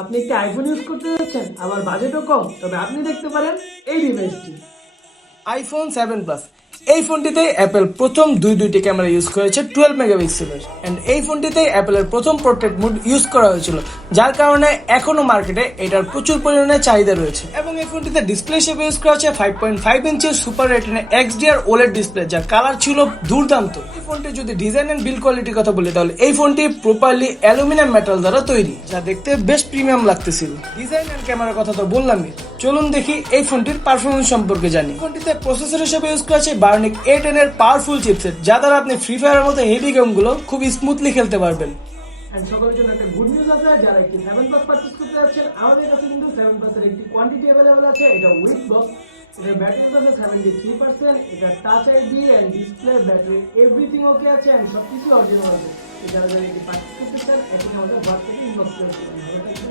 আপনি একটি iPhone use করতে যাচ্ছেন, আবার বাজেটও কম, তবে আপনি দেখতে পারেন এই ডিভাইসটি। IPhone 7 plus. এই ফোনটিতে অ্যাপেল প্রথম দুইটি ক্যামেরা ইউজ করেছে 12 মেগাপিক্সেলের, এন্ড এই ফোনটিতে অ্যাপেলের প্রথম পোর্ট্রেট মোড ইউজ করা হয়েছিল, যার কারণে এখনো মার্কেটে এটার প্রচুর পরিমাণে চাহিদা রয়েছে। এবং এই ফোনটিতে ডিসপ্লে হিসেবে ইউজ করা হচ্ছে 5.5 ইঞ্চির super retina XDR OLED display, যার কালার ছিল দুর্দান্ত। এই ফোনটি যদি ডিজাইন এন্ড বিল্ড কোয়ালিটির কথা বলি, তাহলে এই ফোনটি প্রপারলি অ্যালুমিনিয়াম মেটাল দ্বারা তৈরি, যা দেখতে বেশ প্রিমিয়াম লাগতেছিল। ডিজাইন এন্ড ক্যামেরার কথা তো বললামই, চলুন দেখি এই ফোনটির পারফরমেন্স সম্পর্কে জানি। ফোনটিতে প্রসেসর হিসেবে ইউজ করা হচ্ছে Bionic A10 এর পাওয়ারফুল চিপসেট, যা দ্বারা আপনি ফ্রি ফায়ারের মতো হেভি গেমগুলো খুব স্মুথলি খেলতে পারবেন। এন্ড সকলের জন্য একটা গুড নিউজ আছে, যারা একটি 7 প্লাস পারচেজ করতে যাচ্ছেন, আমাদের কাছে কিন্তু 7 প্লাসের একটি কোয়ান্টিটি अवेलेबल আছে। এটা উইথ বক্স, এটার ব্যাটারি আছে 73%, এটা touch ID and display battery everything okay আছে এন্ড সবকিছু অরিজিনাল আছে। যারা যারা একটি পারচেজ করতে চান, এখন আমাদের হোয়াটসঅ্যাপে ইনবক্স করতে পারেন।